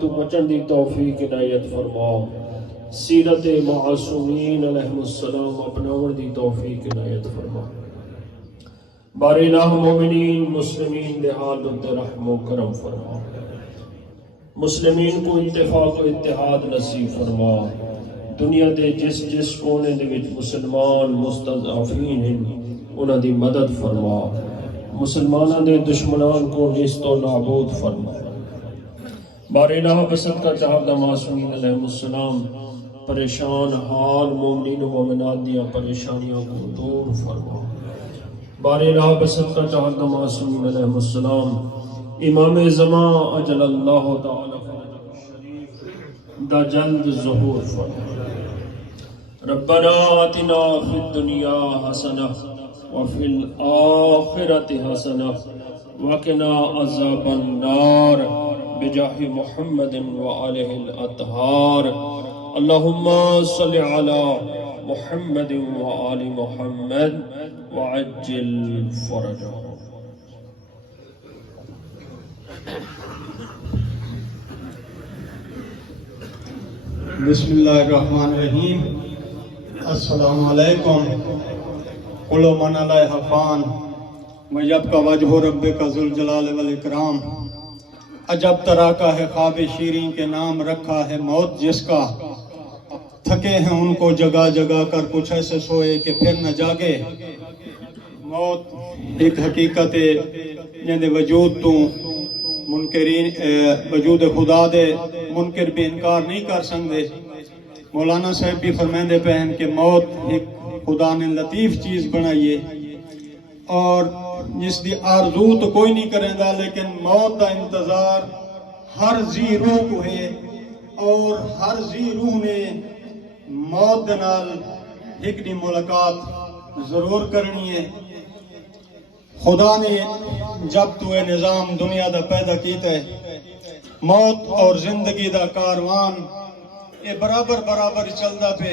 تو بچن دی توفیق عنایت فرما، سیرت معصومین علیہ السلام اپناون دی توفیق عنایت فرما۔ بار الہ مومنین مسلمین دے حالت رحم و کرم فرما، مسلمین کو اتفاق و اتحاد نصیب فرما۔ دنیا دے جس کونے دے وچ مسلمان مستضعفین ہیں انہاں دی مدد فرما، مسلماناں دے دشمنان کو نیست و نابود فرما۔ بار الہ بسط کا چاہتا معصومین علیہ السلام پریشان حال مومنین و مومنات دیا پریشانیوں کو دور فرما۔ بار الہ بسط کا چاہتا معصومین علیہ السلام امام زمان اجل اللہ تعالی فرجہ الشریف دا جلد ظہور فرما۔ ربنا آتنا فی الدنیا حسنہ وفی الآخرت حسنہ وقنا عذاب النار بجاہ محمد وآلہ الاطہار۔ اللہم صلی علی محمد وآل محمد وعجل فرجہ۔ بسم اللہ الرحمن الرحیم۔ السلام علیکم۔ قلو من علیہ حفان وجب کا وجہ رب کا ذوالجلال والاکرام۔ عجب طرح کا ہے خواب شیریں کے نام رکھا ہے موت جس کا، تھکے ہیں ان کو جگا جگا کر کچھ ایسے سوئے کہ پھر نہ جاگے۔ موت ایک حقیقت ہے جن دے وجود تو منکرین وجود خدا دے منکر بھی انکار نہیں کر سکتے۔ مولانا صاحب بھی فرمائندے پہ ہیں کہ موت ایک خدا نے لطیف چیز بنائی ہے اور جس دی آرزو تو کوئی نہیں کریں دا، لیکن موت دا انتظار ہر ذی روح کو ہے اور ہر ذی روح نے موت دے نال ایک دی ملاقات ضرور کرنی ہے۔ خدا نے جب تو اے نظام دنیا دا پیدا کیتا ہے، موت اور زندگی دا کاروان اے برابر چلدا پہ